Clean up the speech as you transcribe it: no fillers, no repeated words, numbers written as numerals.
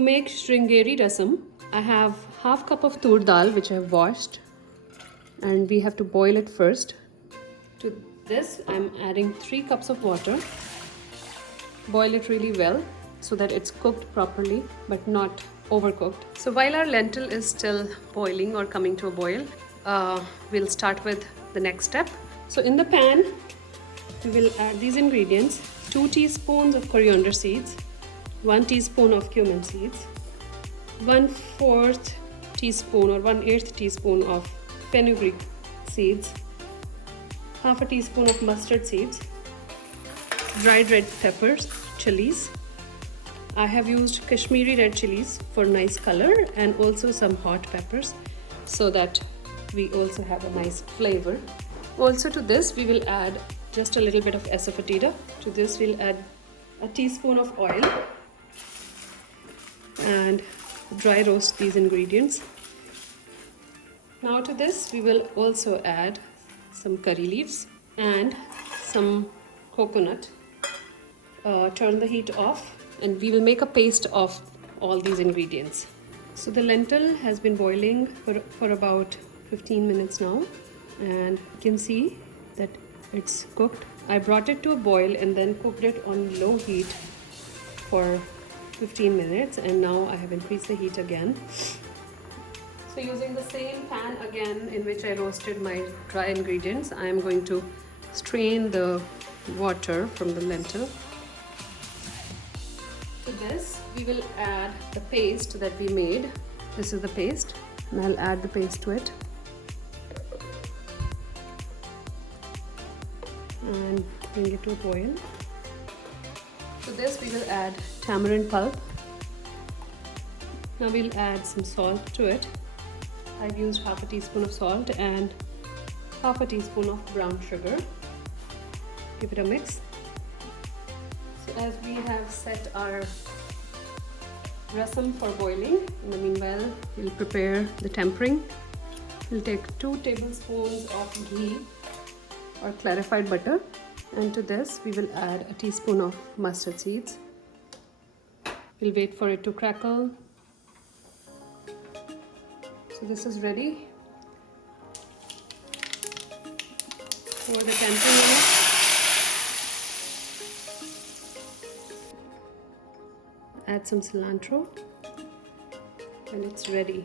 To make Shringeri Rasam, I have half cup of tur dal which I have washed, and we have to boil it first. To this I'm adding 3 cups of water. Boil it really well so that it's cooked properly but not overcooked. So while our lentil is still boiling or coming to a boil, we'll start with the next step. So in the pan, we will add these ingredients: 2 teaspoons of coriander seeds, 1 teaspoon of cumin seeds, 1/4 teaspoon or 1/8 teaspoon of fenugreek seeds, half a teaspoon of mustard seeds, dried red peppers, chilies. I have used Kashmiri red chilies for nice color, and also some hot peppers so that we also have a nice flavor. Also to this we will add just a little bit of asafoetida. To this we'll add a teaspoon of oil and dry roast these ingredients. Now to this we will also add some curry leaves and some coconut. Turn the heat off and we will make a paste of all these ingredients. So the lentil has been boiling for about 15 minutes now, and you can see that it's cooked. I brought it to a boil and then cooked it on low heat for 15 minutes, and now I have increased the heat again. So using the same pan again in which I roasted my dry ingredients, I am going to strain the water from the lentil. To this we will add the paste that we made. This is the paste, and I'll add the paste to it and bring it to a boil. To this we will add tamarind pulp. Now we'll add some salt to it. I've used half a teaspoon of salt and half a teaspoon of brown sugar. Give it a mix. So as we have set our rasam for boiling, in the meanwhile we'll prepare the tempering. We'll take 2 tablespoons of ghee or clarified butter, and to this we will add a teaspoon of mustard seeds. We'll wait for it to crackle. So this is ready. Pour the tempering in it. Add some cilantro and it's ready.